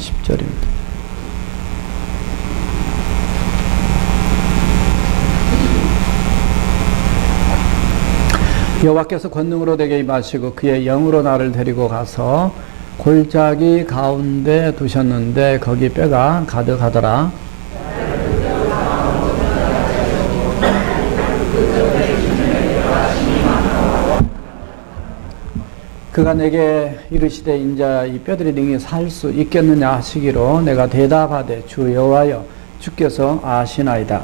10절입니다. 여호와께서 권능으로 내게 임하시고 그의 영으로 나를 데리고 가서 골짜기 가운데 두셨는데 거기 뼈가 가득하더라. 그가 내게 이르시되 인자 이 뼈들이 능히 살 수 있겠느냐 하시기로 내가 대답하되 주 여호와여 주께서 아시나이다.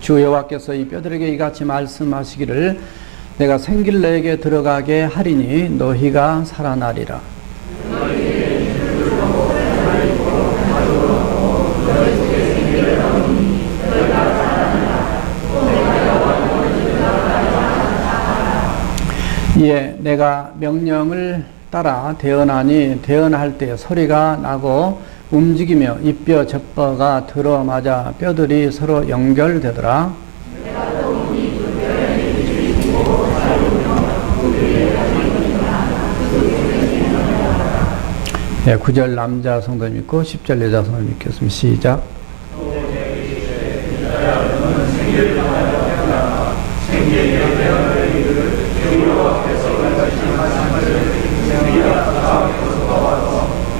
주 여호와께서 이 뼈들에게 이같이 말씀하시기를 내가 생기를 너에게 들어가게 하리니 너희가 살아나리라. 이에 내가 명령을 따라 대언하니 대언할 때 소리가 나고 움직이며 이 뼈 저 뼈가 들어맞아 뼈들이 서로 연결되더라. 네, 9절 남자 성도 믿고 10절 여자 성도 믿겠습니다. 시작.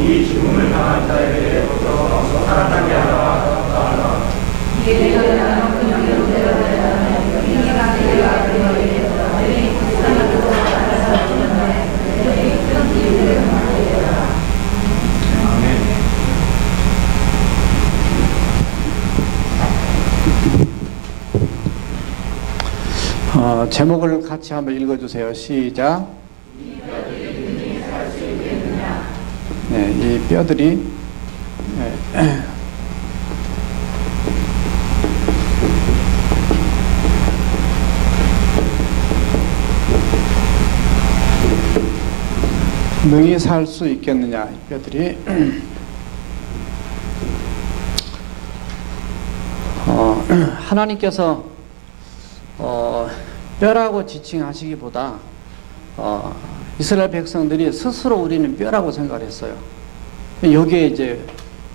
이 죽음을 당한 자에게로부터 살아나게 하라. 제목을 같이 한번 읽어주세요. 시작. 네, 이 뼈들이 능히 살 수 있겠느냐, 이 뼈들이 하나님께서 뼈라고 지칭하시기보다 이스라엘 백성들이 스스로 우리는 뼈라고 생각을 했어요. 여기에 이제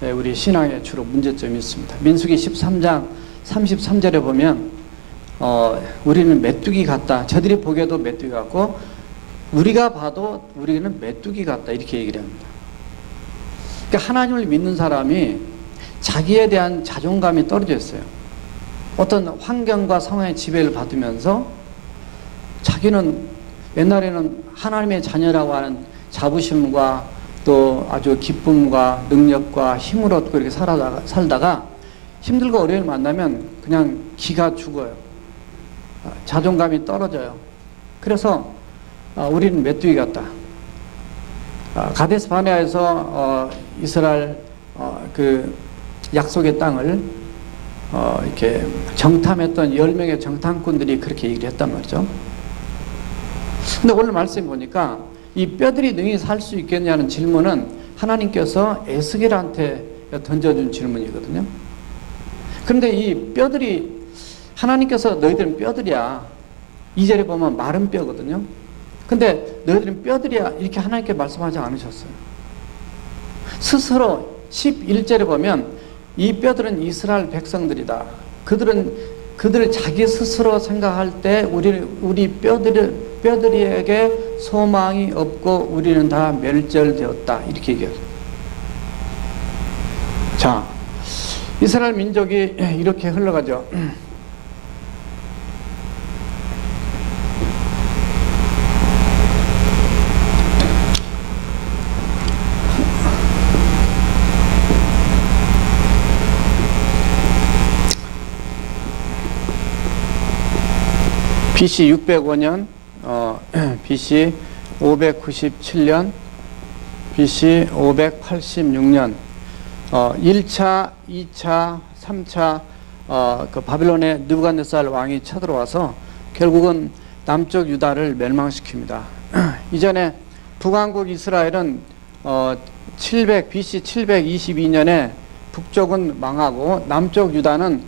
우리 신앙에 주로 문제점이 있습니다. 민수기 13장 33절에 보면 우리는 메뚜기 같다. 저들이 보기에도 메뚜기 같고 우리가 봐도 우리는 메뚜기 같다. 이렇게 얘기를 합니다. 그러니까 하나님을 믿는 사람이 자기에 대한 자존감이 떨어져 있어요. 어떤 환경과 상황의 지배를 받으면서 자기는 옛날에는 하나님의 자녀라고 하는 자부심과 또 아주 기쁨과 능력과 힘을 얻고 이렇게 살다가 힘들고 어려움을 만나면 그냥 기가 죽어요. 자존감이 떨어져요. 그래서 우리는 메뚜기 같다. 가데스 바네아에서 이스라엘 그 약속의 땅을 이렇게 정탐했던 10명의 정탐꾼들이 그렇게 얘기를 했단 말이죠. 근데 오늘 말씀 보니까 이 뼈들이 능히 살 수 있겠냐는 질문은 하나님께서 에스겔한테 던져준 질문이거든요. 그런데 이 뼈들이 하나님께서 너희들은 뼈들이야. 2절에 보면 마른 뼈거든요. 근데 너희들은 뼈들이야. 이렇게 하나님께 말씀하지 않으셨어요. 스스로 11절에 보면 이 뼈들은 이스라엘 백성들이다. 그들을 자기 스스로 생각할 때 우리 뼈들에게 소망이 없고 우리는 다 멸절되었다. 이렇게 얘기해요. 자, 이스라엘 민족이 이렇게 흘러가죠. BC 605년, BC 597년, BC 586년, 1차, 2차, 3차 그 바빌론의 느부갓네살 왕이 쳐들어와서 결국은 남쪽 유다를 멸망시킵니다. 이전에 북왕국 이스라엘은 BC 722년에 북쪽은 망하고 남쪽 유다는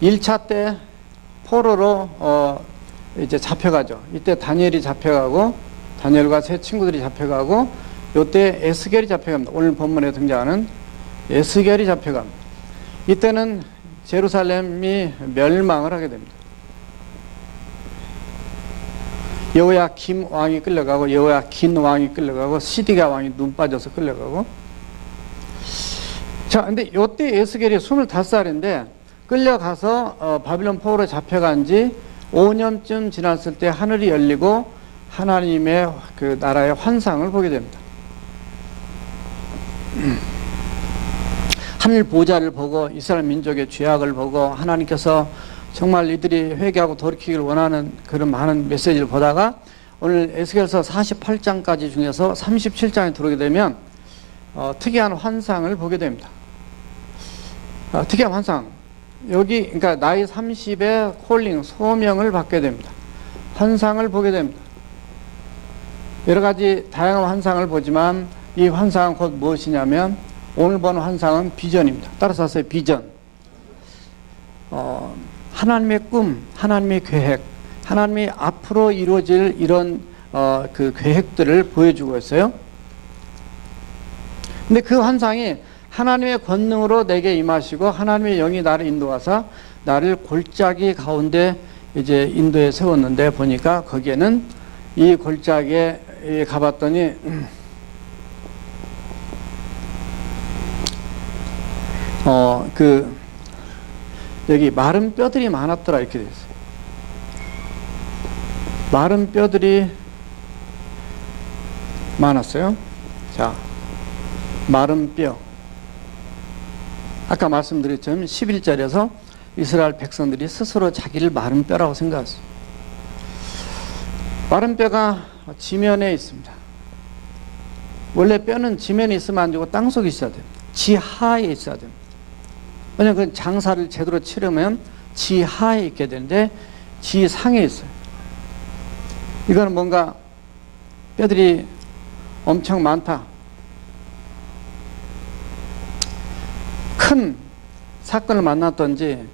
1차 때 포로로 이제 잡혀가죠. 이때 다니엘이 잡혀가고 다니엘과 세 친구들이 잡혀가고 이때 에스겔이 잡혀갑니다. 오늘 본문에 등장하는 에스겔이 잡혀갑니다. 이때는 제루살렘이 멸망을 하게 됩니다. 여호야김 왕이 끌려가고 여호야긴 왕이 끌려가고 시디가 왕이 눈 빠져서 끌려가고. 자, 근데 이때 에스겔이 25살인데 끌려가서 바빌론 포로로 잡혀간 지 5년쯤 지났을 때 하늘이 열리고 하나님의 그 나라의 환상을 보게 됩니다. 하늘 보좌를 보고 이스라엘 민족의 죄악을 보고 하나님께서 정말 이들이 회개하고 돌이키기를 원하는 그런 많은 메시지를 보다가 오늘 에스겔서 48장까지 중에서 37장에 들어오게 되면 특이한 환상을 보게 됩니다. 특이한 환상. 여기 그러니까 나이 30에 콜링 소명을 받게 됩니다. 환상을 보게 됩니다. 여러 가지 다양한 환상을 보지만 이 환상은 곧 무엇이냐면 오늘 본 환상은 비전입니다. 따라서 하세요. 비전. 하나님의 꿈, 하나님의 계획, 하나님이 앞으로 이루어질 이런 그 계획들을 보여주고 있어요. 근데 그 환상이 하나님의 권능으로 내게 임하시고 하나님의 영이 나를 인도하사 나를 골짜기 가운데 이제 인도에 세웠는데 보니까 거기에는 이 골짜기에 가봤더니 여기 마른 뼈들이 많았더라 이렇게 되어 있어요. 마른 뼈들이 많았어요. 자, 마른 뼈. 아까 말씀드렸지만 11절에서 이스라엘 백성들이 스스로 자기를 마른 뼈라고 생각했어요. 마른 뼈가 지면에 있습니다. 원래 뼈는 지면에 있으면 안 되고 땅속에 있어야 됩니다. 지하에 있어야 됩니다. 왜냐하면 그 장사를 제대로 치려면 지하에 있게 되는데 지상에 있어요. 이거는 뭔가 뼈들이 엄청 많다. 큰 사건을 만났던지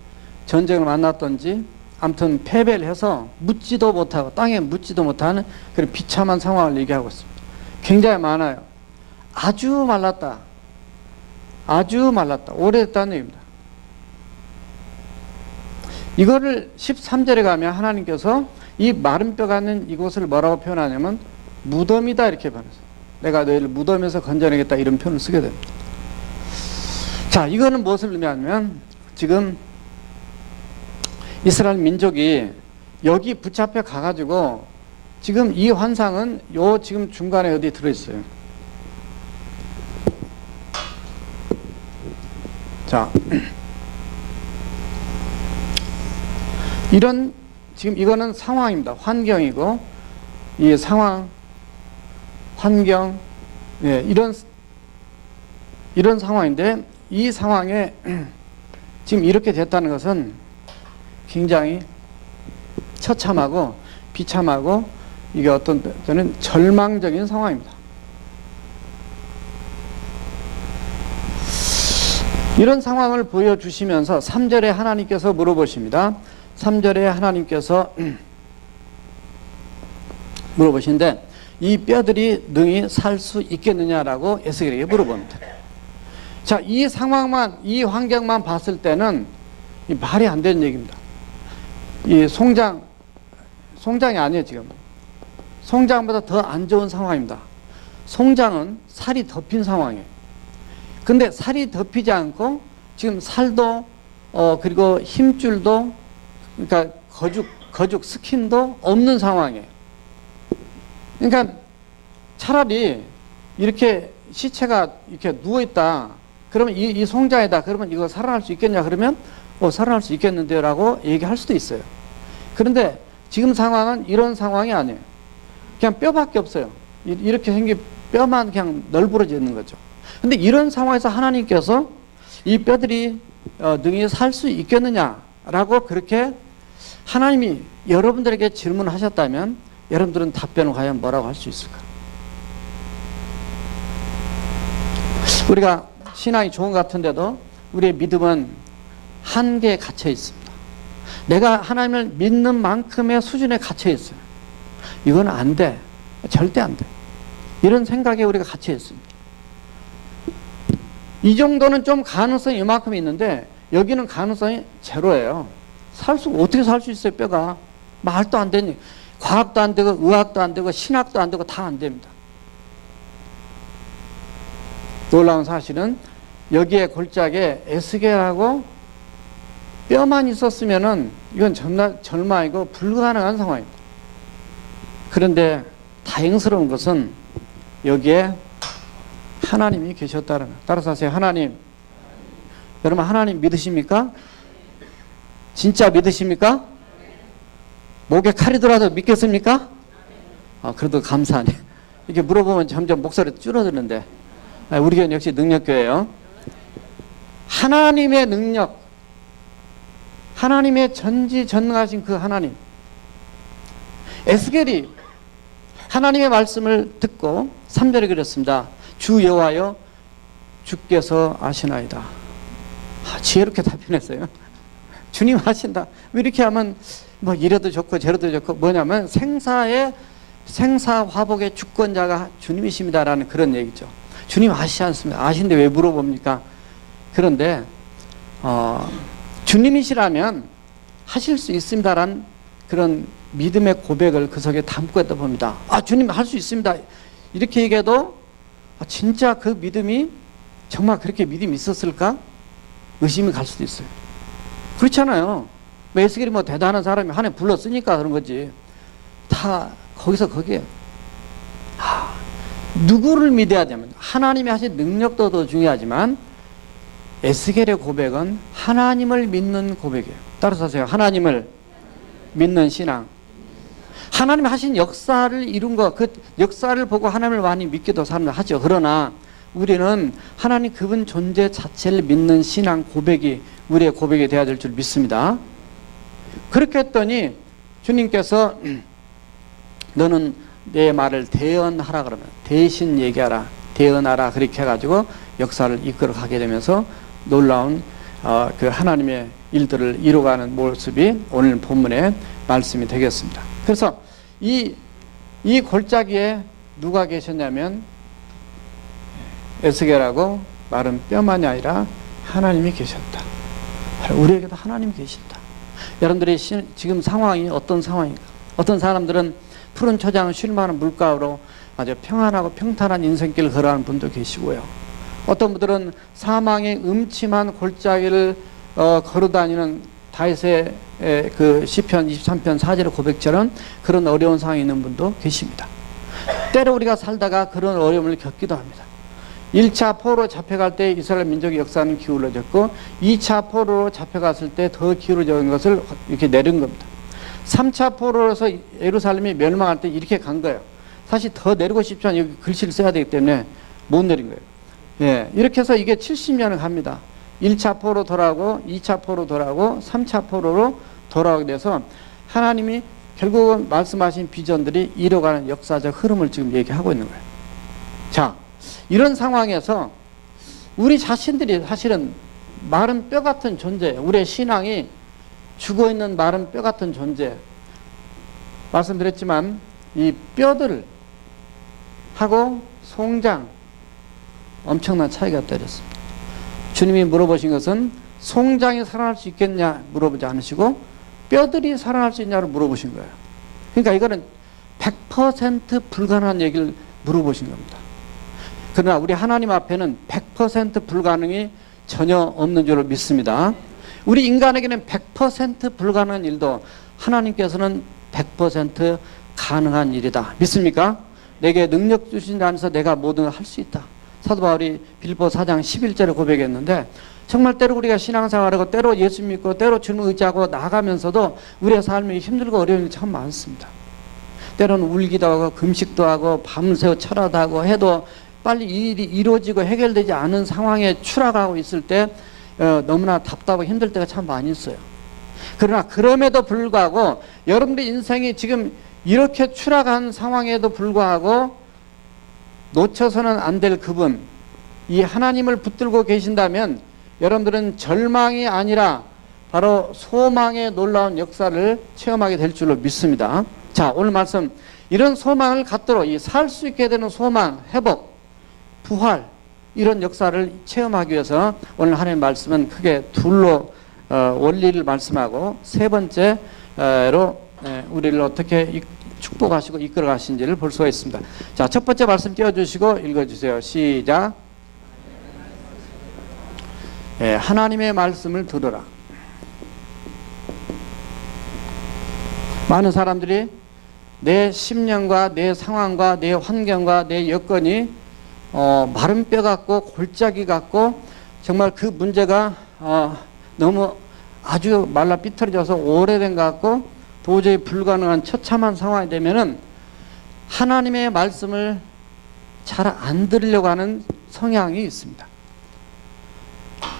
전쟁을 만났던지 아무튼 패배를 해서 묻지도 못하고 땅에 묻지도 못하는 그런 비참한 상황을 얘기하고 있습니다. 굉장히 많아요. 아주 말랐다. 아주 말랐다. 오래됐다는 얘기입니다. 이거를 13절에 가면 하나님께서 이 마른 뼈가 있는 이곳을 뭐라고 표현하냐면 무덤이다 이렇게 표현했어요. 내가 너희를 무덤에서 건져내겠다 이런 표현을 쓰게 됩니다. 자, 이거는 무엇을 의미하냐면 지금 이스라엘 민족이 여기 붙잡혀 가가지고 지금 이 환상은 요 지금 중간에 어디 들어있어요. 자, 이런 지금 이거는 상황입니다. 환경이고 이 상황, 환경, 예, 이런 상황인데 이 상황에 지금 이렇게 됐다는 것은 굉장히 처참하고 비참하고 이게 어떤 때는 절망적인 상황입니다. 이런 상황을 보여주시면서 3절에 하나님께서 물어보십니다. 3절에 하나님께서 물어보시는데 이 뼈들이 능히 살 수 있겠느냐라고 에스겔에게 물어봅니다. 자, 이 상황만, 이 환경만 봤을 때는 말이 안 되는 얘기입니다. 이 송장이 아니에요, 지금. 송장보다 더 안 좋은 상황입니다. 송장은 살이 덮인 상황이에요. 근데 살이 덮이지 않고 지금 살도, 그리고 힘줄도, 그러니까 거죽 스킨도 없는 상황이에요. 그러니까 차라리 이렇게 시체가 이렇게 누워있다. 그러면 이 송장이다. 그러면 이거 살아날 수 있겠냐? 그러면 살아날 수 있겠는데요? 라고 얘기할 수도 있어요. 그런데 지금 상황은 이런 상황이 아니에요. 그냥 뼈밖에 없어요. 이렇게 생긴 뼈만 그냥 널브러져 있는 거죠. 근데 이런 상황에서 하나님께서 이 뼈들이 능히 살 수 있겠느냐라고 그렇게 하나님이 여러분들에게 질문하셨다면 여러분들은 답변을 과연 뭐라고 할 수 있을까? 우리가 신앙이 좋은 것 같은데도 우리의 믿음은 한계에 갇혀 있습니다. 내가 하나님을 믿는 만큼의 수준에 갇혀 있어요. 이건 안 돼. 절대 안 돼. 이런 생각에 우리가 갇혀 있습니다. 이 정도는 좀 가능성이 이만큼 있는데 여기는 가능성이 제로예요. 어떻게 살 수 있어요, 뼈가? 말도 안 되니. 과학도 안 되고, 의학도 안 되고, 신학도 안 되고, 다 안 됩니다. 놀라운 사실은 여기에 골짜기에 에스겔하고 뼈만 있었으면은 이건 절망이고 불가능한 상황입니다. 그런데 다행스러운 것은 여기에 하나님이 계셨다는 거예요. 따라서 하세요. 하나님. 여러분 하나님 믿으십니까? 진짜 믿으십니까? 목에 칼이 들어와도 믿겠습니까? 그래도 감사하네. 이렇게 물어보면 점점 목소리가 줄어드는데 우리 교회는 역시 능력교회예요. 하나님의 능력, 하나님의 전지전능하신 그 하나님. 에스겔이 하나님의 말씀을 듣고 3절에 그랬습니다. 주 여호와여 주께서 아시나이다. 지혜롭게 답변했어요. 주님 아신다. 왜 이렇게 하면 뭐 이래도 좋고 저래도 좋고 뭐냐면 생사화복의 주권자가 주님이십니다라는 그런 얘기죠. 주님 아시지 않습니다. 아신데 왜 물어봅니까? 그런데 주님이시라면 하실 수 있습니다라는 그런 믿음의 고백을 그 속에 담고 있다 봅니다. 주님 할 수 있습니다. 이렇게 얘기해도 진짜 그 믿음이 정말 그렇게 믿음이 있었을까? 의심이 갈 수도 있어요. 그렇잖아요. 에스겔이 뭐 대단한 사람이 한 해 불렀으니까 그런 거지. 다 거기서 거기에 누구를 믿어야 되면 하나님이 하신 능력도 더 중요하지만 에스겔의 고백은 하나님을 믿는 고백이에요. 따라서 하세요. 하나님을 믿는 신앙. 하나님 하신 역사를 이룬 거, 그 역사를 보고 하나님을 많이 믿기도 사람들 하죠. 그러나 우리는 하나님 그분 존재 자체를 믿는 신앙 고백이 우리의 고백이 되어야 될 줄 믿습니다. 그렇게 했더니 주님께서 너는 내 말을 대언하라 그러면 대신 얘기하라, 대언하라 그렇게 해가지고 역사를 이끌어 가게 되면서 놀라운 그 하나님의 일들을 이루어가는 모습이 오늘 본문의 말씀이 되겠습니다. 그래서 이 골짜기에 누가 계셨냐면 에스겔하고 마른 뼈만이 아니라 하나님이 계셨다. 우리에게도 하나님이 계신다. 여러분들의 지금 상황이 어떤 상황인가? 어떤 사람들은 푸른 초장 쉴만한 물가로 아주 평안하고 평탄한 인생길을 걸어가는 분도 계시고요. 어떤 분들은 사망의 음침한 골짜기를 걸어다니는 다윗의 그 시편 23편 4절의 고백처럼 그런 어려운 상황에 있는 분도 계십니다. 때로 우리가 살다가 그런 어려움을 겪기도 합니다. 1차 포로로 잡혀갈 때 이스라엘 민족의 역사는 기울어졌고 2차 포로로 잡혀갔을 때 더 기울어진 것을 이렇게 내린 겁니다. 3차 포로로서 예루살렘이 멸망할 때 이렇게 간 거예요. 사실 더 내리고 싶지만 여기 글씨를 써야 되기 때문에 못 내린 거예요. 예, 이렇게 해서 이게 70년을 갑니다. 1차 포로 돌아오고 2차 포로 돌아오고 3차 포로로 돌아오게 돼서 하나님이 결국은 말씀하신 비전들이 이뤄가는 역사적 흐름을 지금 얘기하고 있는 거예요. 자, 이런 상황에서 우리 자신들이 사실은 마른 뼈 같은 존재예요. 우리의 신앙이 죽어있는 마른 뼈 같은 존재. 말씀드렸지만 이 뼈들 하고 송장 엄청난 차이가 떨어졌습니다. 주님이 물어보신 것은 송장이 살아날 수 있겠냐 물어보지 않으시고 뼈들이 살아날 수 있냐를 물어보신 거예요. 그러니까 이거는 100% 불가능한 얘기를 물어보신 겁니다. 그러나 우리 하나님 앞에는 100% 불가능이 전혀 없는 줄을 믿습니다. 우리 인간에게는 100% 불가능한 일도 하나님께서는 100% 가능한 일이다. 믿습니까? 내게 능력 주신 자 안에서 내가 뭐든 할 수 있다. 사도 바울이 빌립보 4장 11절에 고백했는데 정말 때로 우리가 신앙생활하고 때로 예수 믿고 때로 주님 의지하고 나가면서도 우리의 삶이 힘들고 어려운 일이 참 많습니다. 때로는 울기도 하고 금식도 하고 밤새워 철야도 하고 해도 빨리 일이 이루어지고 해결되지 않은 상황에 추락하고 있을 때 너무나 답답하고 힘들 때가 참 많이 있어요. 그러나 그럼에도 불구하고 여러분의 인생이 지금 이렇게 추락한 상황에도 불구하고 놓쳐서는 안 될 그분, 이 하나님을 붙들고 계신다면 여러분들은 절망이 아니라 바로 소망의 놀라운 역사를 체험하게 될 줄로 믿습니다. 자, 오늘 말씀 이런 소망을 갖도록 살 수 있게 되는 소망, 회복, 부활 이런 역사를 체험하기 위해서 오늘 하나님의 말씀은 크게 둘로 원리를 말씀하고 세 번째로 우리를 어떻게 축복하시고 이끌어 가신지를 볼 수가 있습니다. 자, 첫 번째 말씀 띄워주시고 읽어주세요. 시작. 하나님의 말씀을 들으라. 많은 사람들이 내 심령과 내 상황과 내 환경과 내 여건이 마른 뼈 같고 골짜기 같고 정말 그 문제가 너무 아주 말라 삐뚤어져서 오래된 것 같고 도저히 불가능한 처참한 상황이 되면은 하나님의 말씀을 잘 안 들으려고 하는 성향이 있습니다.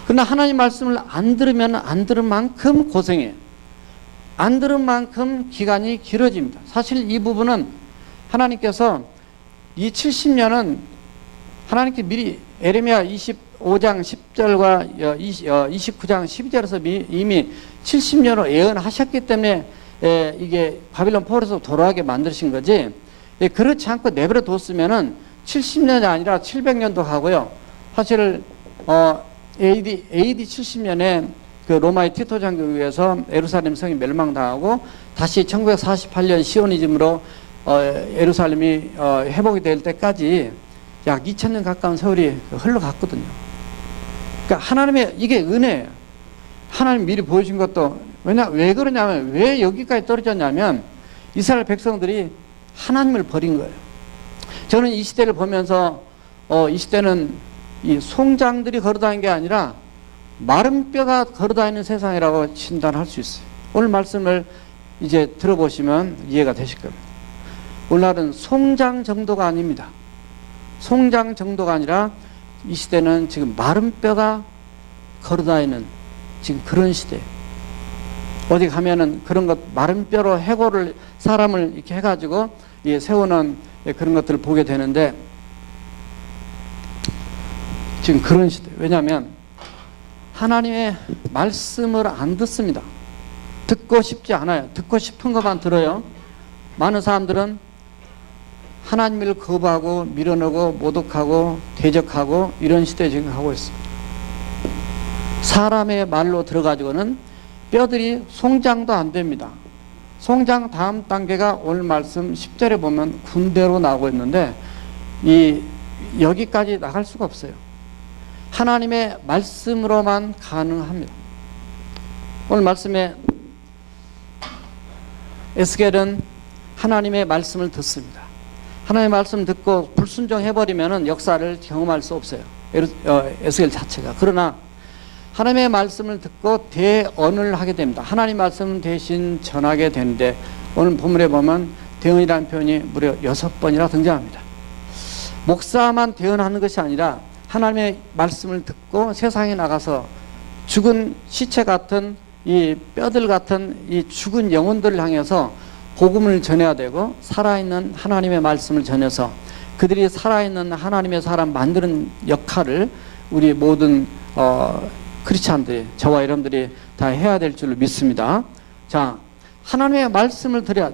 그러나 하나님 말씀을 안 들으면 안 들은 만큼 고생해요. 안 들은 만큼 기간이 길어집니다. 사실 이 부분은 하나님께서 이 70년은 하나님께 미리 에레미야 25장 10절과 29장 12절에서 이미 70년을 예언하셨기 때문에 이게 바빌론 포로에서 돌아가게 만드신 거지, 그렇지 않고 내버려 뒀으면은 70년이 아니라 700년도 가고요. 사실 AD 70년에 그 로마의 티토 장군에 의해서 예루살렘 성이 멸망당하고 다시 1948년 시오니즘으로 예루살렘이 회복이 될 때까지 약 2000년 가까운 세월이 흘러갔거든요. 그러니까 하나님의 이게 은혜예요. 하나님 미리 보여준 것도 왜 그러냐면, 왜 여기까지 떨어졌냐면 이스라엘 백성들이 하나님을 버린 거예요. 저는 이 시대를 보면서 이 시대는 이 송장들이 걸어다니는 게 아니라 마른 뼈가 걸어다니는 세상이라고 진단할 수 있어요. 오늘 말씀을 이제 들어보시면 이해가 되실 겁니다. 오늘날은 송장 정도가 아닙니다. 송장 정도가 아니라 이 시대는 지금 마른 뼈가 걸어다니는 지금 그런 시대예요. 어디 가면은 그런 것 마른 뼈로 해골을 사람을 이렇게 해가지고 세우는 그런 것들을 보게 되는데 지금 그런 시대. 왜냐하면 하나님의 말씀을 안 듣습니다. 듣고 싶지 않아요. 듣고 싶은 것만 들어요. 많은 사람들은 하나님을 거부하고 밀어내고 모독하고 대적하고 이런 시대에 지금 가고 있습니다. 사람의 말로 들어가지고는 뼈들이 송장도 안 됩니다. 송장 다음 단계가 오늘 말씀 10절에 보면 군대로 나오고 있는데 여기까지 나갈 수가 없어요. 하나님의 말씀으로만 가능합니다. 오늘 말씀에 에스겔은 하나님의 말씀을 듣습니다. 하나님의 말씀을 듣고 불순종해버리면 역사를 경험할 수 없어요. 에스겔 자체가. 그러나 하나님의 말씀을 듣고 대언을 하게 됩니다. 하나님 말씀 대신 전하게 되는데 오늘 본문에 보면 대언이라는 표현이 무려 6번이나 등장합니다. 목사만 대언하는 것이 아니라 하나님의 말씀을 듣고 세상에 나가서 죽은 시체 같은 이 뼈들 같은 이 죽은 영혼들을 향해서 복음을 전해야 되고, 살아있는 하나님의 말씀을 전해서 그들이 살아있는 하나님의 사람 만드는 역할을 우리 모든 크리스찬들이, 저와 여러분들이 다 해야 될 줄 믿습니다. 자, 하나님의 말씀을 드려야,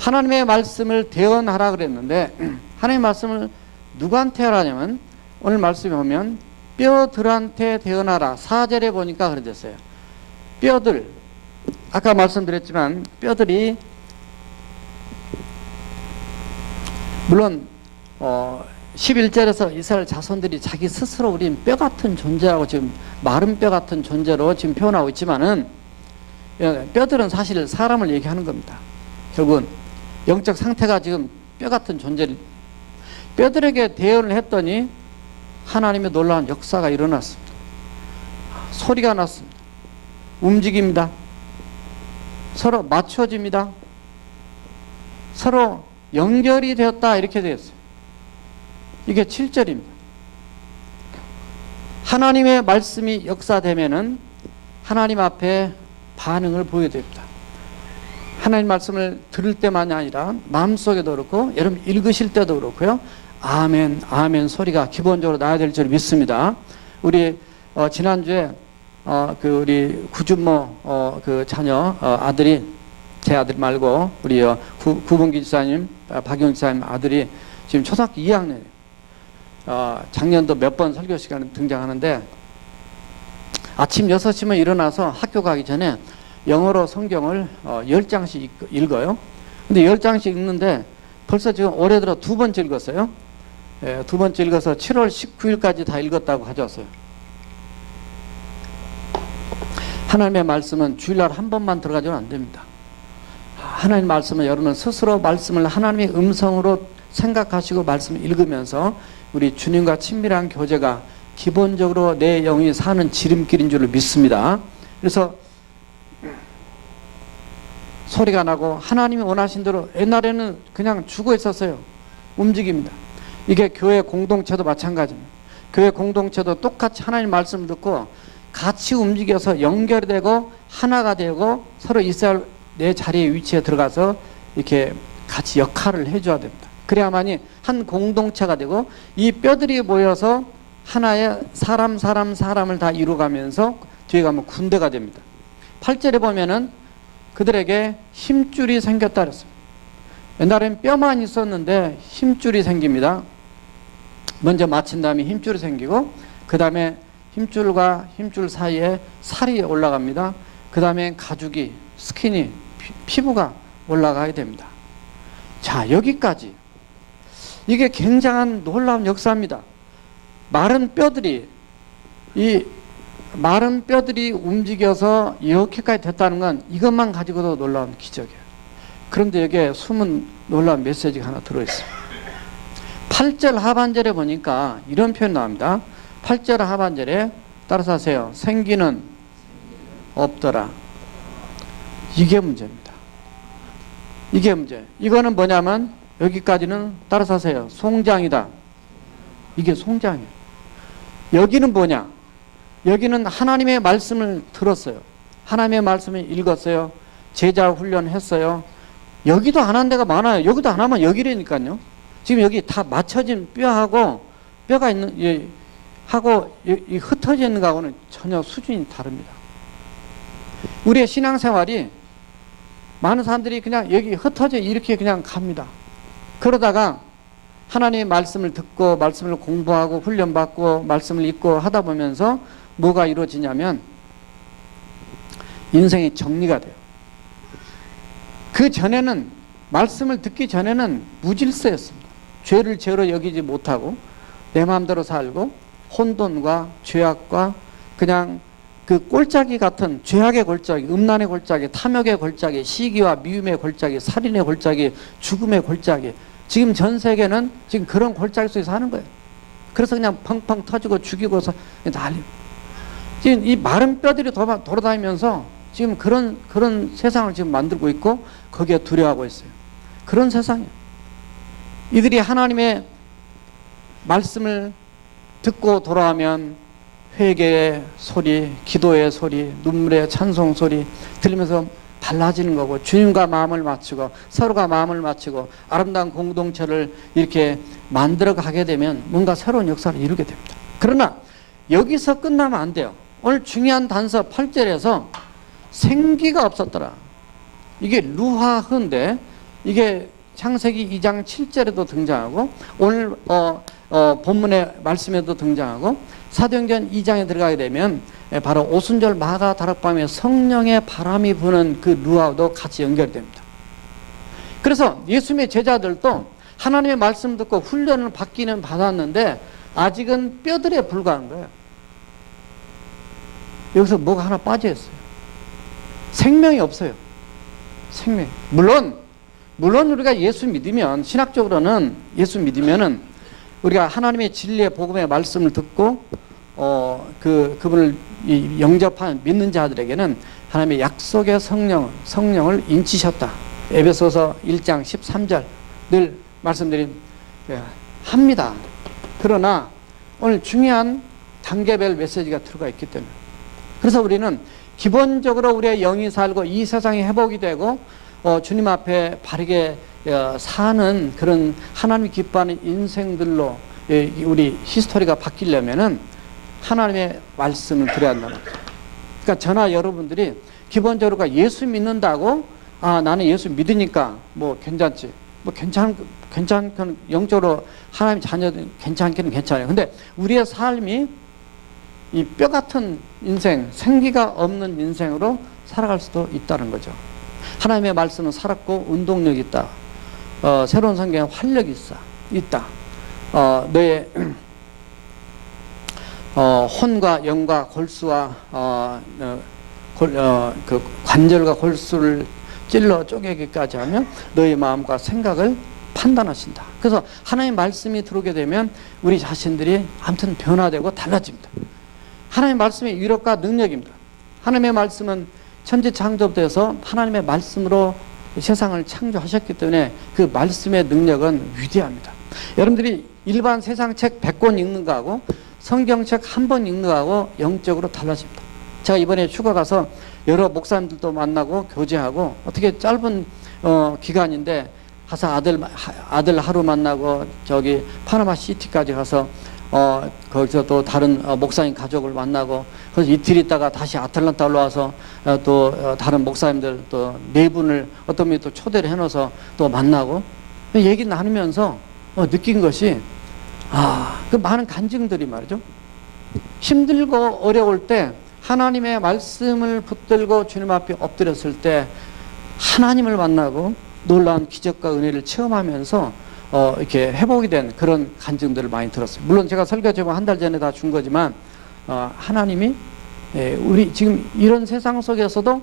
하나님의 말씀을 대언하라 그랬는데 하나님의 말씀을 누구한테 하라냐면 오늘 말씀에 보면 뼈들한테 대언하라. 4절에 보니까 그래 됐어요. 뼈들, 아까 말씀드렸지만 뼈들이 물론 11절에서 이스라엘 자손들이 자기 스스로 우린 뼈 같은 존재라고 지금 마른 뼈 같은 존재로 지금 표현하고 있지만은 뼈들은 사실 사람을 얘기하는 겁니다. 결국은 영적 상태가 지금 뼈 같은 존재를, 뼈들에게 대언을 했더니 하나님의 놀라운 역사가 일어났습니다. 소리가 났습니다. 움직입니다. 서로 맞춰집니다. 서로 연결이 되었다, 이렇게 되었어요. 이게 7절입니다. 하나님의 말씀이 역사되면은 하나님 앞에 반응을 보여야 됩니다. 하나님 말씀을 들을 때만이 아니라 마음속에도 그렇고 여러분 읽으실 때도 그렇고요. 아멘, 아멘 소리가 기본적으로 나야 될 줄 믿습니다. 우리 지난주에 그 우리 구준모 그 자녀 아들이 제 아들 말고 우리 구봉기 지사님, 박용 지사님 아들이 지금 초등학교 2학년. 작년도 몇 번 설교 시간에 등장하는데 아침 6시면 일어나서 학교 가기 전에 영어로 성경을 10장씩 읽어요. 근데 10장씩 읽는데 벌써 지금 올해 들어 2번째 읽었어요. 예, 2번째 읽어서 7월 19일까지 다 읽었다고 가져왔어요. 하나님의 말씀은 주일날 한 번만 들어가지는 안 됩니다. 하나님 말씀은 여러분 스스로 말씀을 하나님의 음성으로 생각하시고 말씀을 읽으면서 우리 주님과 친밀한 교제가 기본적으로 내 영이 사는 지름길인 줄 믿습니다. 그래서 소리가 나고 하나님이 원하신 대로 옛날에는 그냥 죽어 있었어요. 움직입니다. 이게 교회 공동체도 마찬가지입니다. 교회 공동체도 똑같이 하나님 말씀을 듣고 같이 움직여서 연결되고 하나가 되고 서로 있어야 할 내 자리의 위치에 들어가서 이렇게 같이 역할을 해줘야 됩니다. 그래야만이 한 공동체가 되고 이 뼈들이 모여서 하나의 사람을 다 이루어가면서 뒤에 가면 군대가 됩니다. 8절에 보면은 그들에게 힘줄이 생겼다 그랬습니다. 옛날엔 뼈만 있었는데 힘줄이 생깁니다. 먼저 마친 다음에 힘줄이 생기고 그 다음에 힘줄과 힘줄 사이에 살이 올라갑니다. 그 다음에 가죽이 스킨이 피부가 올라가야 됩니다. 자, 여기까지 이게 굉장한 놀라운 역사입니다. 마른 뼈들이 움직여서 이렇게까지 됐다는 건 이것만 가지고도 놀라운 기적이에요. 그런데 여기에 숨은 놀라운 메시지가 하나 들어있어요. 8절 하반절에 보니까 이런 표현이 나옵니다. 8절 하반절에 따라서 하세요. 생기는 없더라. 이게 문제입니다. 이게 문제. 이거는 뭐냐면 여기까지는 따라서 하세요. 송장이다. 이게 송장이에요. 여기는 뭐냐? 여기는 하나님의 말씀을 들었어요. 하나님의 말씀을 읽었어요. 제자 훈련했어요. 여기도 안 한 데가 많아요. 여기도 안 하면 여기라니까요. 지금 여기 다 맞춰진 뼈하고 뼈가 있는 하고 이 흩어져 있는 거하고는 전혀 수준이 다릅니다. 우리의 신앙생활이 많은 사람들이 그냥 여기 흩어져 이렇게 그냥 갑니다. 그러다가 하나님의 말씀을 듣고 말씀을 공부하고 훈련받고 말씀을 읽고 하다 보면서 뭐가 이루어지냐면 인생이 정리가 돼요. 그 전에는 말씀을 듣기 전에는 무질서였습니다. 죄를 죄로 여기지 못하고 내 마음대로 살고 혼돈과 죄악과 그냥 그 골짜기 같은 죄악의 골짜기, 음란의 골짜기, 탐욕의 골짜기, 시기와 미움의 골짜기, 살인의 골짜기, 죽음의 골짜기. 지금 전 세계는 지금 그런 골짜기 속에 사는 거예요. 그래서 그냥 펑펑 터지고 죽이고서 난리. 지금 이 마른 뼈들이 돌아다니면서 지금 그런 세상을 지금 만들고 있고 거기에 두려워하고 있어요. 그런 세상이에요. 이들이 하나님의 말씀을 듣고 돌아오면 회개의 소리, 기도의 소리, 눈물의 찬송 소리 들리면서 달라지는 거고 주님과 마음을 맞추고 서로가 마음을 맞추고 아름다운 공동체를 이렇게 만들어 가게 되면 뭔가 새로운 역사를 이루게 됩니다. 그러나 여기서 끝나면 안 돼요. 오늘 중요한 단서 8절에서 생기가 없었더라. 이게 루하흐인데 이게 창세기 2장 7절에도 등장하고 오늘 본문의 말씀에도 등장하고 사도행전 2장에 들어가게 되면 바로 오순절 마가 다락방에 성령의 바람이 부는 그 루아도 같이 연결됩니다. 그래서 예수님의 제자들도 하나님의 말씀 듣고 훈련을 받기는 받았는데 아직은 뼈들에 불과한 거예요. 여기서 뭐가 하나 빠져 있어요. 생명이 없어요. 생명. 물론 우리가 예수 믿으면 신학적으로는 예수 믿으면은 우리가 하나님의 진리의 복음의 말씀을 듣고 그분을 영접한 믿는 자들에게는 하나님의 약속의 성령을 인치셨다. 에베소서 1장 13절 늘 말씀드린 합니다. 그러나 오늘 중요한 단계별 메시지가 들어가 있기 때문에 그래서 우리는 기본적으로 우리의 영이 살고 이 세상이 회복이 되고 주님 앞에 바르게 사는 그런 하나님이 기뻐하는 인생들로 우리 히스토리가 바뀌려면은 하나님의 말씀을 들어야 한다는 거예요. 그러니까 저나 여러분들이 기본적으로 예수 믿는다고 나는 예수 믿으니까 뭐 괜찮지. 뭐 괜찮건 영적으로 하나님 자녀들 괜찮기는 괜찮아요. 근데 우리의 삶이 이 뼈 같은 인생, 생기가 없는 인생으로 살아갈 수도 있다는 거죠. 하나님의 말씀은 살았고 운동력이 있다. 새로운 성경에 활력이 있다. 너의 혼과 영과 골수와 그 관절과 골수를 찔러 쪼개기까지 하면 너의 마음과 생각을 판단하신다. 그래서 하나님의 말씀이 들어오게 되면 우리 자신들이 아무튼 변화되고 달라집니다. 하나님의 말씀의 위력과 능력입니다. 하나님의 말씀은 천지 창조부터 하나님의 말씀으로 세상을 창조하셨기 때문에 그 말씀의 능력은 위대합니다. 여러분들이 일반 세상 책 100권 읽는 거하고 성경책 한 번 읽는 거하고 영적으로 달라집니다. 제가 이번에 휴가 가서 여러 목사님들도 만나고 교제하고 어떻게 짧은 기간인데 가서 아들 하루 만나고 저기 파나마 시티까지 가서 거기서 또 다른 목사님 가족을 만나고 그래서 이틀 있다가 다시 아틀란타 올라와서 또 다른 목사님들 또 4분을 어떤 분이 또 초대를 해놓아서 또 만나고 얘기 나누면서 느낀 것이 그 많은 간증들이 말이죠. 힘들고 어려울 때 하나님의 말씀을 붙들고 주님 앞에 엎드렸을 때 하나님을 만나고 놀라운 기적과 은혜를 체험하면서 이렇게 회복이 된 그런 간증들을 많이 들었어요. 물론 제가 설교 제목 한 달 전에 다 준 거지만 하나님이 우리 지금 이런 세상 속에서도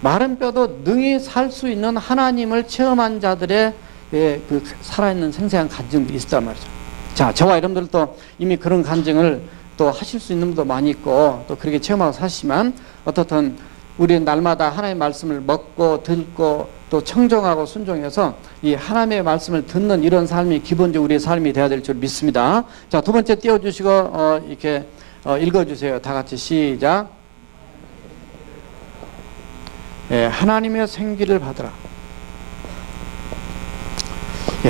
마른 뼈도 능히 살 수 있는 하나님을 체험한 자들의 그 살아있는 생생한 간증들이 있단 말이죠. 자, 저와 여러분들도 이미 그런 간증을 또 하실 수 있는 분도 많이 있고 또 그렇게 체험하고 사시지만 어떻든 우리는 날마다 하나님의 말씀을 먹고 듣고 또 청정하고 순종해서 이 하나님의 말씀을 듣는 이런 삶이 기본적으로 우리의 삶이 되어야 될 줄 믿습니다. 자, 두 번째 띄워주시고 이렇게 읽어주세요. 다 같이 시작. 하나님의 생기를 받으라.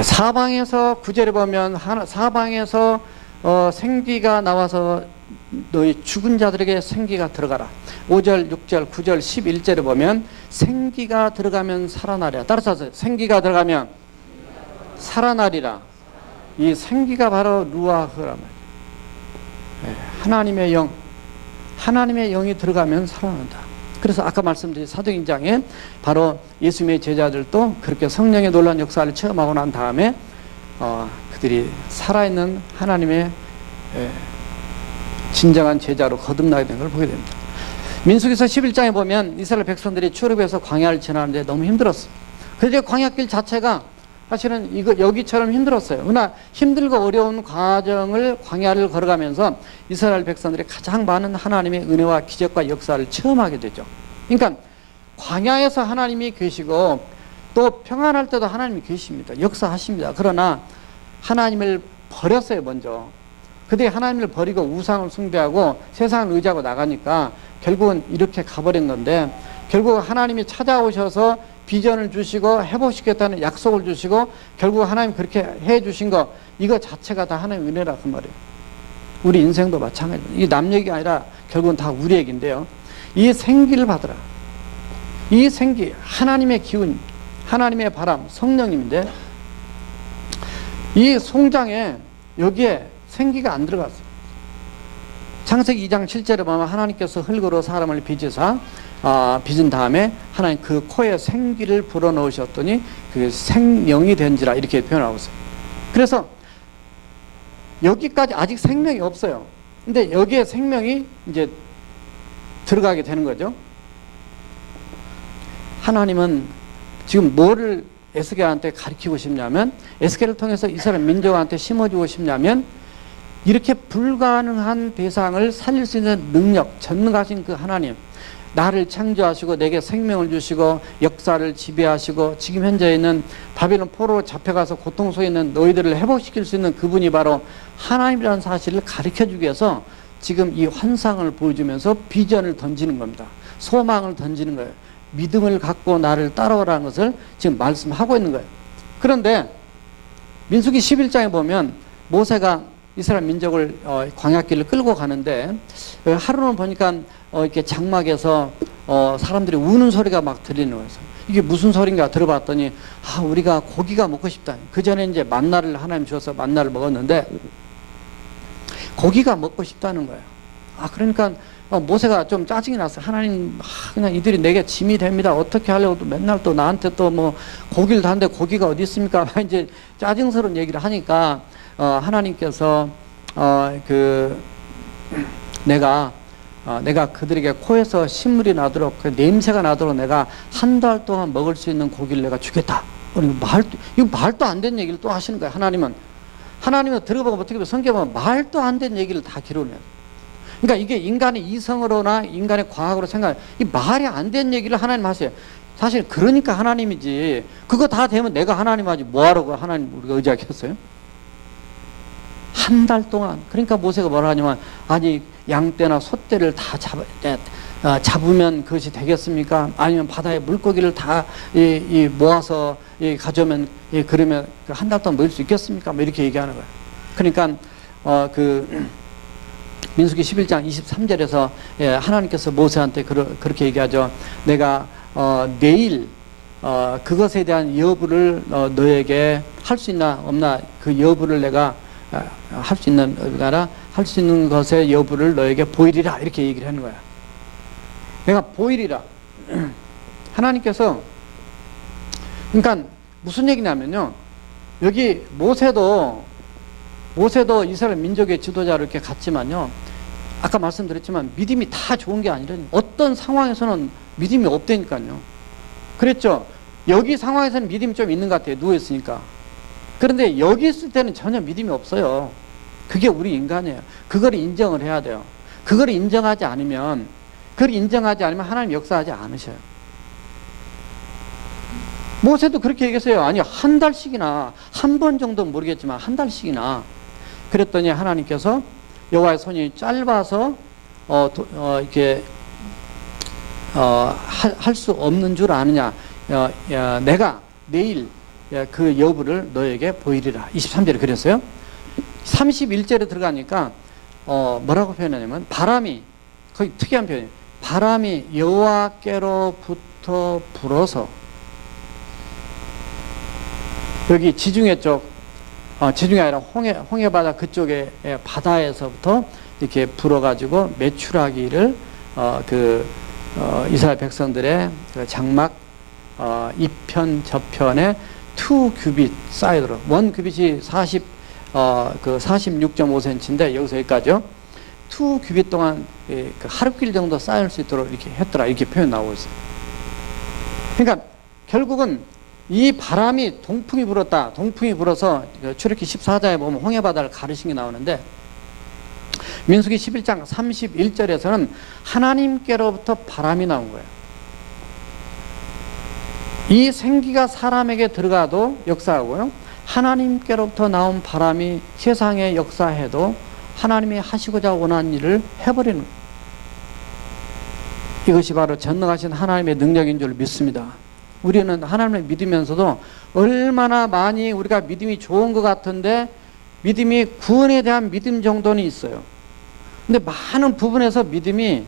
사방에서 구절에 보면 사방에서 생기가 나와서 너희 죽은 자들에게 생기가 들어가라. 5절, 6절, 9절, 11절에 보면 생기가 들어가면 살아나리라. 따라서 하세요. 생기가 들어가면 살아나리라. 이 생기가 바로 루아흐라. 하나님의 영, 하나님의 영이 들어가면 살아난다. 그래서 아까 말씀드린 사도행전에 바로 예수님의 제자들도 그렇게 성령의 놀라운 역사를 체험하고 난 다음에 그들이 살아있는 하나님의 진정한 제자로 거듭나게 된 걸 보게 됩니다. 민수기서 11장에 보면 이스라엘 백성들이 출애굽해서 광야를 지나는데 너무 힘들었어. 그런데 광야길 자체가 사실은 여기처럼 힘들었어요. 그러나 힘들고 어려운 과정을 광야를 걸어가면서 이스라엘 백성들이 가장 많은 하나님의 은혜와 기적과 역사를 체험하게 되죠. 그러니까 광야에서 하나님이 계시고 또 평안할 때도 하나님이 계십니다. 역사하십니다. 그러나 하나님을 버렸어요, 먼저. 그들이 하나님을 버리고 우상을 숭배하고 세상을 의지하고 나가니까 결국은 이렇게 가버린 건데, 결국 하나님이 찾아오셔서 비전을 주시고 회복시켰다는 약속을 주시고 결국 하나님 그렇게 해주신 거, 이거 자체가 다 하나님의 은혜라 그 말이에요. 우리 인생도 마찬가지입니다. 이게 남 얘기가 아니라 결국은 다 우리 얘기인데요. 이 생기를 받으라. 이 생기, 하나님의 기운, 하나님의 바람, 성령님인데 이 송장에 여기에 생기가 안 들어갔어요. 창세기 2장 7절에 보면 하나님께서 흙으로 사람을 빚으사 빚은 다음에 하나님 그 코에 생기를 불어넣으셨더니 그 생명이 된지라 이렇게 표현하고 있어요. 그래서 여기까지 아직 생명이 없어요. 근데 여기에 생명이 이제 들어가게 되는 거죠. 하나님은 지금 뭐를 에스겔한테 가르치고 싶냐면, 에스겔을 통해서 이스라엘 민족한테 심어주고 싶냐면, 이렇게 불가능한 대상을 살릴 수 있는 능력, 전능하신 그 하나님, 나를 창조하시고 내게 생명을 주시고 역사를 지배하시고 지금 현재 있는 바벨론 포로로 잡혀가서 고통 속에 있는 너희들을 회복시킬 수 있는 그분이 바로 하나님이라는 사실을 가르쳐주기 위해서 지금 이 환상을 보여주면서 비전을 던지는 겁니다. 소망을 던지는 거예요. 믿음을 갖고 나를 따라오라는 것을 지금 말씀하고 있는 거예요. 그런데 민수기 11장에 보면 모세가 이스라엘 민족을 광야길을 끌고 가는데 하루는 보니까 이렇게 장막에서 사람들이 우는 소리가 막 들리는 거예요. 이게 무슨 소린가 들어봤더니 우리가 고기가 먹고 싶다. 그 전에 이제 만나를 하나님 주셔서 만나를 먹었는데 고기가 먹고 싶다는 거예요. 그러니까 모세가 좀 짜증이 났어요. 하나님, 그냥 이들이 내게 짐이 됩니다. 어떻게 하려고 또 맨날 또 나한테 또 뭐 고기를 다는데 고기가 어디 있습니까? 이제 짜증스러운 얘기를 하니까 하나님께서 내가 그들에게 코에서 신물이 나도록 그 냄새가 나도록 내가 한 달 동안 먹을 수 있는 고기를 내가 주겠다. 이거 말도 안 되는 얘기를 또 하시는 거예요. 하나님은 들어보면 어떻게 보면 성경에 보면 말도 안 되는 얘기를 다 기록해요. 그러니까 이게 인간의 이성으로나 인간의 과학으로 이 말이 안 되는 얘기를 하나님 하세요. 사실 그러니까 하나님이지. 그거 다 되면 내가 하나님 하지 뭐하러 그 하나님 우리가 의지하겠어요? 한 달 동안. 그러니까 모세가 뭐라 하냐면 양떼나 소떼를 다 잡으면 그것이 되겠습니까? 아니면 바다에 물고기를 다 모아서 가져오면 그러면 한 달 동안 먹을 수 있겠습니까? 뭐 이렇게 얘기하는 거예요. 그러니까 민수기 11장 23절에서 하나님께서 모세한테 그렇게 얘기하죠. 내가 내일 그것에 대한 여부를 너에게 할 수 있나 없나 그 여부를 내가 할 수 있는 것의 여부를 너에게 보이리라 이렇게 얘기를 하는 거야. 내가 보이리라. 하나님께서 그러니까 무슨 얘기냐면요. 여기 모세도 이스라엘 민족의 지도자로 이렇게 갔지만요. 아까 말씀드렸지만 믿음이 다 좋은 게 아니라 어떤 상황에서는 믿음이 없다니까요. 그랬죠. 여기 상황에서는 믿음이 좀 있는 것 같아요. 누워있으니까. 그런데 여기 있을 때는 전혀 믿음이 없어요. 그게 우리 인간이에요. 그걸 인정을 해야 돼요. 그걸 인정하지 않으면 하나님 역사하지 않으셔요. 모세도 그렇게 얘기했어요. 한 달씩이나 한 번 정도는 모르겠지만 한 달씩이나 그랬더니 하나님께서 여호와의 손이 짧아서 이렇게 할 수 없는 줄 아느냐. 내가 내일 그 여부를 너에게 보이리라. 23절에 그랬어요. 31절에 들어가니까 뭐라고 표현하냐면 바람이 거의 특이한 표현이에요. 바람이 여호와께로부터 불어서 여기 지중해 쪽 지중해 아니라 홍해 바다 그쪽에 바다에서부터 이렇게 불어가지고 메추라기를 이스라엘 백성들의 그 장막 2편 저편에 2규빗 사이드로 1규빗이 46.5cm인데 여기서 여기까지요. 2규빗 동안 그 하루길 정도 쌓일 수 있도록 이렇게 했더라 이렇게 표현 나오고 있어요. 그러니까 결국은 이 바람이 동풍이 불어서 출애굽기 14장에 보면 홍해바다를 가르신 게 나오는데 민수기 11장 31절에서는 하나님께로부터 바람이 나온 거예요. 이 생기가 사람에게 들어가도 역사하고요. 하나님께로부터 나온 바람이 세상에 역사해도 하나님이 하시고자 원하는 일을 해버리는 거예요. 이것이 바로 전능하신 하나님의 능력인 줄 믿습니다. 우리는 하나님을 믿으면서도 얼마나 많이 우리가 믿음이 좋은 것 같은데 믿음이 구원에 대한 믿음 정도는 있어요. 근데 많은 부분에서 믿음이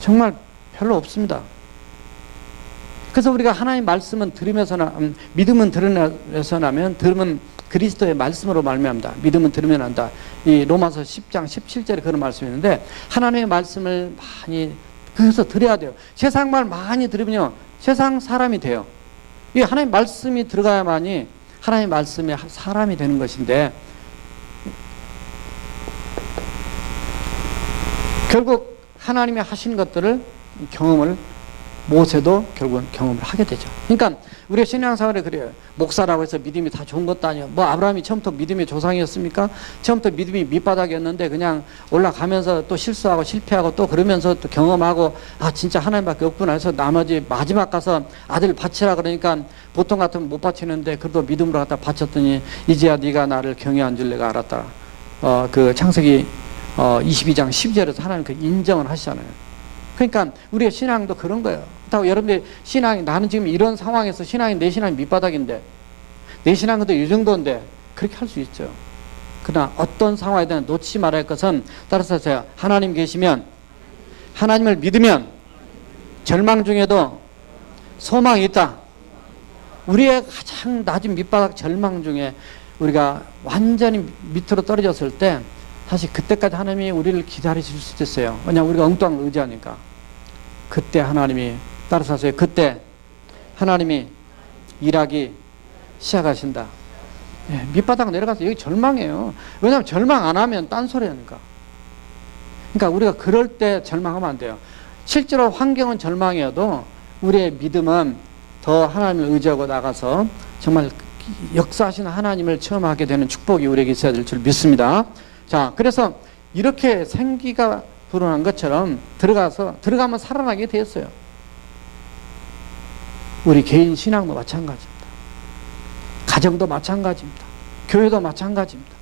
정말 별로 없습니다. 그래서 우리가 하나님 말씀은 믿음은 들으면서 나면 들으면 그리스도의 말씀으로 말미암다. 믿음은 들으면 한다. 이 로마서 10장 17절에 그런 말씀이 있는데 하나님의 말씀을 많이 그래서 들어야 돼요. 세상 말 많이 들으면요. 세상 사람이 돼요. 이 하나님 말씀이 들어가야만이 하나님 말씀이 사람이 되는 것인데 결국 하나님이 하신 것들을 모세도 결국은 경험을 하게 되죠. 그러니까 우리가 신앙생활에 그래요. 목사라고 해서 믿음이 다 좋은 것도 아니에요. 아브라함이 처음부터 믿음의 조상이었습니까? 처음부터 믿음이 밑바닥이었는데 그냥 올라가면서 또 실수하고 실패하고 또 그러면서 또 경험하고 진짜 하나님밖에 없구나 해서 나머지 마지막 가서 아들 바치라 그러니까 보통 같으면 못 바치는데 그래도 믿음으로 갖다 바쳤더니 이제야 네가 나를 경외한 줄 내가 알았다. 그 창세기 22장 12절에서 하나님 그 인정을 하시잖아요. 그러니까 우리의 신앙도 그런 거예요. 그렇다고 여러분들 신앙이 나는 지금 이런 상황에서 내 신앙이 밑바닥인데 내 신앙도 이 정도인데 그렇게 할 수 있죠. 그러나 어떤 상황이든 놓치지 말아야 할 것은 따라서 제가 하나님 계시면, 하나님을 믿으면 절망 중에도 소망이 있다. 우리의 가장 낮은 밑바닥 절망 중에 우리가 완전히 밑으로 떨어졌을 때 사실 그때까지 하나님이 우리를 기다리실 수도 있어요. 왜냐하면 우리가 엉뚱한 의지하니까. 그때 하나님이 따라서 그때 하나님이 일하기 시작하신다. 예, 밑바닥 내려가서 여기 절망해요. 왜냐하면 절망 안 하면 딴소리 하니까. 그러니까 우리가 그럴 때 절망하면 안 돼요. 실제로 환경은 절망이어도 우리의 믿음은 더 하나님을 의지하고 나가서 정말 역사하시는 하나님을 체험하게 되는 축복이 우리에게 있어야 될 줄 믿습니다. 자, 그래서 이렇게 생기가 불어난 것처럼 들어가면 살아나게 되었어요. 우리 개인 신앙도 마찬가지입니다. 가정도 마찬가지입니다. 교회도 마찬가지입니다.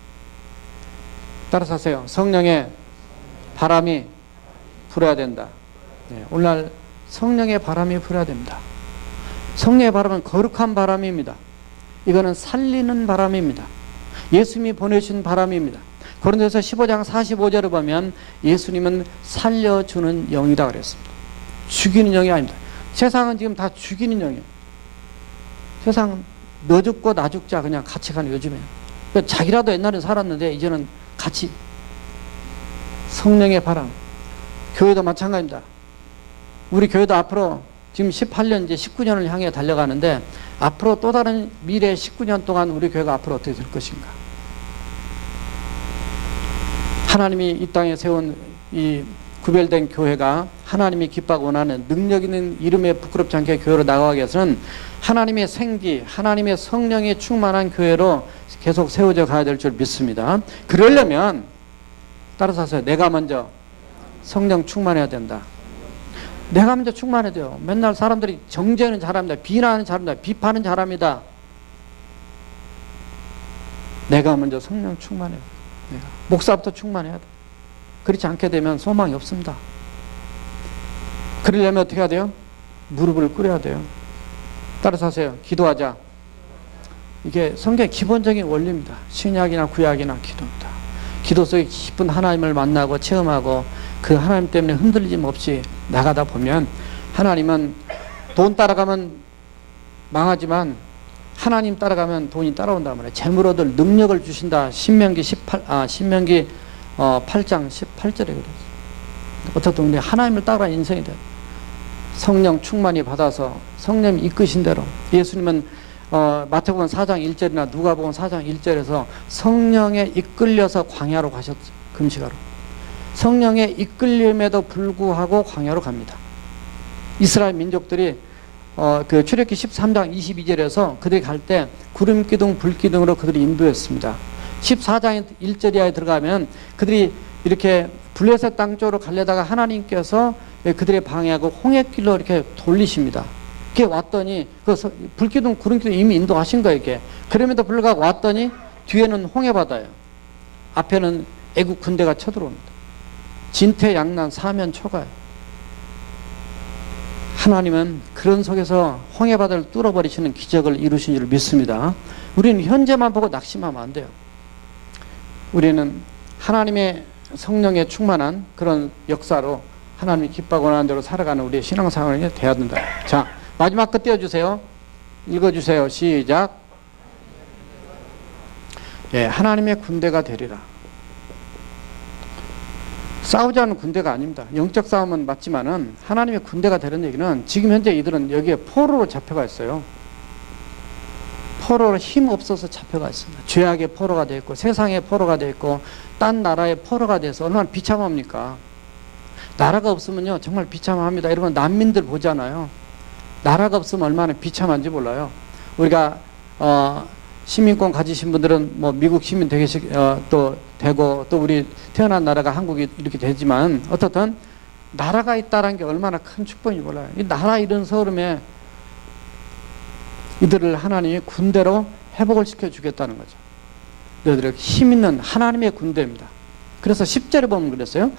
따라서 하세요. 성령의 바람이 불어야 된다. 네, 오늘날 성령의 바람이 불어야 됩니다. 성령의 바람은 거룩한 바람입니다. 이거는 살리는 바람입니다. 예수님이 보내신 바람입니다. 고린도서 15장 45절을 보면 예수님은 살려주는 영이다 그랬습니다. 죽이는 영이 아닙니다. 세상은 지금 다 죽이는 영이에요. 세상은 너 죽고 나 죽자 그냥 같이 가는 요즘에. 자기라도 옛날에 살았는데 이제는 같이. 성령의 바람. 교회도 마찬가지입니다. 우리 교회도 앞으로 지금 18년 이제 19년을 향해 달려가는데 앞으로 또 다른 미래 19년 동안 우리 교회가 앞으로 어떻게 될 것인가. 하나님이 이 땅에 세운 이 구별된 교회가 하나님이 기뻐하고 원하는 능력 있는 이름에 부끄럽지 않게 교회로 나가기 위해서는 하나님의 생기, 하나님의 성령이 충만한 교회로 계속 세워져 가야 될 줄 믿습니다. 그러려면 따라서 하세요. 내가 먼저 성령 충만해야 된다. 내가 먼저 충만해야 돼요. 맨날 사람들이 정죄는 잘합니다. 비난하는 잘합니다. 비판은 잘합니다. 내가 먼저 성령 충만해야 돼. 목사부터 충만해야 돼. 그렇지 않게 되면 소망이 없습니다. 그러려면 어떻게 해야 돼요? 무릎을 꿇어야 돼요. 따라서 하세요. 기도하자. 이게 성경의 기본적인 원리입니다. 신약이나 구약이나 기도입니다. 기도 속에 깊은 하나님을 만나고 체험하고 그 하나님 때문에 흔들림 없이 나가다 보면 하나님은 돈 따라가면 망하지만 하나님 따라가면 돈이 따라온단 말이에요. 재물 얻을 능력을 주신다. 신명기 8장 18절에 그랬어요. 어쨌든 근데 하나님을 따라가는 인생이 돼요. 성령 충만히 받아서 성령이 이끄신 대로 예수님은 마태복음 4장 1절이나 누가복음 4장 1절에서 성령에 이끌려서 광야로 가셨어요. 금식하러. 성령의 이끌림에도 불구하고 광야로 갑니다. 이스라엘 민족들이 그 출애굽기 13장 22절에서 그들이 갈 때 구름 기둥 불 기둥으로 그들이 인도했습니다. 14장 1절에 들어가면 그들이 이렇게 블레셋 땅 쪽으로 가려다가 하나님께서 그들의 방해하고 홍해길로 이렇게 돌리십니다. 그게 왔더니 그 불기둥 구름 기둥 이미 인도하신 거예요. 이게 그럼에도 불구하고 왔더니 뒤에는 홍해바다예요. 앞에는 애국 군대가 쳐들어옵니다. 진퇴양난 사면초가예요. 하나님은 그런 속에서 홍해바다를 뚫어버리시는 기적을 이루신 줄 믿습니다. 우리는 현재만 보고 낙심하면 안 돼요. 우리는 하나님의 성령에 충만한 그런 역사로 하나님이 기뻐하고 원하는 대로 살아가는 우리의 신앙생활이 되어야 된다. 자, 마지막 거 띄워주세요. 읽어주세요. 시작. 예, 하나님의 군대가 되리라. 싸우자는 군대가 아닙니다. 영적 싸움은 맞지만은 하나님의 군대가 되는 얘기는 지금 현재 이들은 여기에 포로로 잡혀가 있어요. 포로로 힘 없어서 잡혀가 있습니다. 죄악의 포로가 되어 있고 세상의 포로가 되어 있고 딴 나라의 포로가 돼서 얼마나 비참합니까? 나라가 없으면요 정말 비참합니다. 여러분 난민들 보잖아요. 나라가 없으면 얼마나 비참한지 몰라요. 우리가 시민권 가지신 분들은 뭐 미국 시민 또 되고 또 우리 태어난 나라가 한국이 이렇게 되지만 어떻든 나라가 있다는 게 얼마나 큰 축복인지 몰라요. 이 나라 이런 서름에 이들을 하나님이 군대로 회복을 시켜주겠다는 거죠. 너희들에게 힘 있는 하나님의 군대입니다. 그래서 10절에 보면 그랬어요.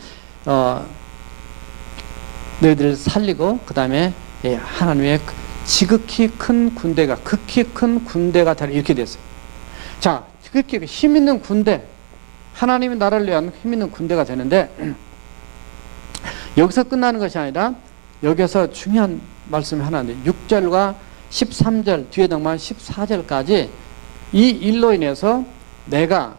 너희들을 살리고 그 다음에 하나님의 지극히 큰 군대가 극히 큰 군대가 되라 이렇게 됐어요. 자, 극히 힘 있는 군대 하나님의 나라를 위한 힘있는 군대가 되는데 여기서 끝나는 것이 아니라 여기서 중요한 말씀이 하나 있는데 6절과 13절 뒤에 넘어간 14절까지 이 일로 인해서 내가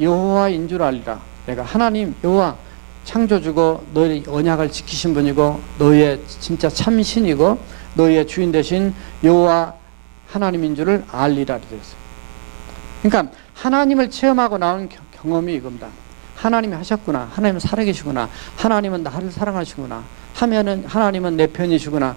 여호와인 줄 알리라. 내가 하나님 여호와 창조주고 너희 언약을 지키신 분이고 너희의 진짜 참신이고 너희의 주인 되신 여호와 하나님인 줄을 알리라 그랬어요. 그러니까 하나님을 체험하고 나온 경험이 이겁니다. 하나님이 하셨구나. 하나님은 살아계시구나. 하나님은 나를 사랑하시구나. 하면은 하나님은 내 편이시구나.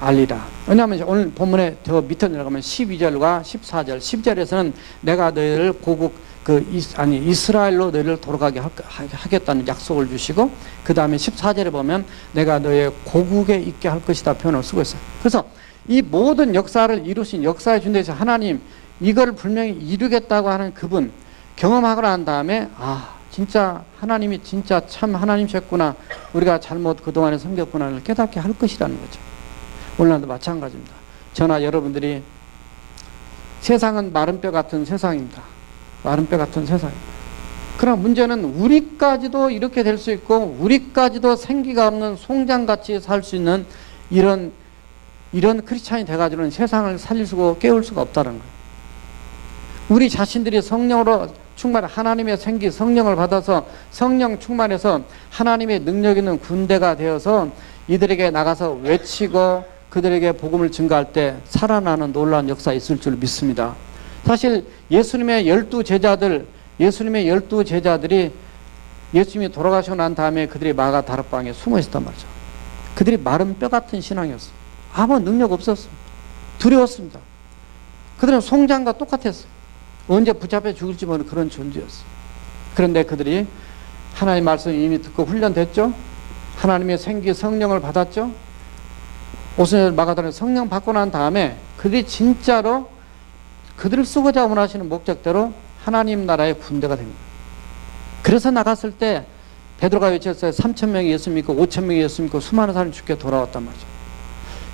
알리라. 왜냐하면 오늘 본문에 더 밑에 내려가면 12절과 14절 10절에서는 내가 너희를 고국 이스라엘로 너희를 돌아가게 하겠다는 약속을 주시고 그 다음에 14절에 보면 내가 너희의 고국에 있게 할 것이다 표현을 쓰고 있어요. 그래서 이 모든 역사를 이루신 역사의 준대에서 하나님 이걸 분명히 이루겠다고 하는 그분 경험하고 난 다음에 진짜 하나님이 진짜 참 하나님이셨구나. 우리가 잘못 그동안에 섬겼구나를 깨닫게 할 것이라는 거죠. 오늘날도 마찬가지입니다. 저나 여러분들이 세상은 마른 뼈 같은 세상입니다. 마른 뼈 같은 세상입니다. 그러나 문제는 우리까지도 이렇게 될 수 있고 우리까지도 생기가 없는 송장같이 살 수 있는 이런 크리스찬이 돼가지고는 세상을 살릴 수고 깨울 수가 없다는 거예요. 우리 자신들이 성령으로 충만해 하나님의 생기 성령을 받아서 성령 충만해서 하나님의 능력 있는 군대가 되어서 이들에게 나가서 외치고 그들에게 복음을 증거할 때 살아나는 놀라운 역사 있을 줄 믿습니다. 사실 예수님의 12제자들이 예수님이 돌아가시고 난 다음에 그들이 마가 다락방에 숨어 있었단 말이죠. 그들이 마른 뼈 같은 신앙이었어요. 아무 능력 없었어요. 두려웠습니다. 그들은 송장과 똑같았어요. 언제 붙잡혀 죽을지 모르는 그런 존재였어요. 그런데 그들이 하나님의 말씀을 이미 듣고 훈련됐죠. 하나님의 생기 성령을 받았죠. 오순절 마가다락에 성령 받고 난 다음에 그들이 진짜로 그들을 쓰고자 원하시는 목적대로 하나님 나라의 군대가 됩니다. 그래서 나갔을 때 베드로가 외쳤어요. 3,000명이 예수 믿고 5,000명이 예수 믿고 수많은 사람이 죽게 돌아왔단 말이죠.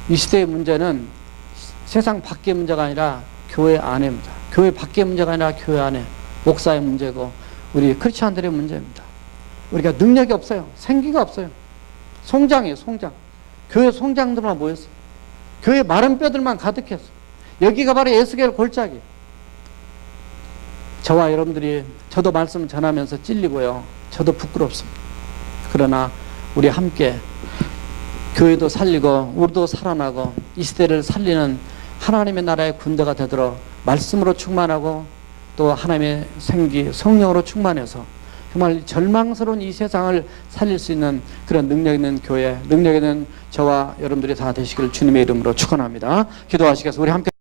이 시대의 문제는 세상 밖의 문제가 아니라 교회 안에입니다. 교회 밖의 문제가 아니라 교회 안에 목사의 문제고 우리 크리스찬들의 문제입니다. 우리가 능력이 없어요. 생기가 없어요. 송장이에요. 송장. 교회 송장들만 모였어요. 교회 마른 뼈들만 가득했어요. 여기가 바로 예수교회 골짜기. 저와 여러분들이 저도 말씀 전하면서 찔리고요. 저도 부끄럽습니다. 그러나 우리 함께 교회도 살리고 우리도 살아나고 이 시대를 살리는 하나님의 나라의 군대가 되도록 말씀으로 충만하고 또 하나님의 생기 성령으로 충만해서 정말 절망스러운 이 세상을 살릴 수 있는 그런 능력 있는 교회, 능력 있는 저와 여러분들이 다 되시기를 주님의 이름으로 축원합니다. 기도하시겠습니다. 우리 함께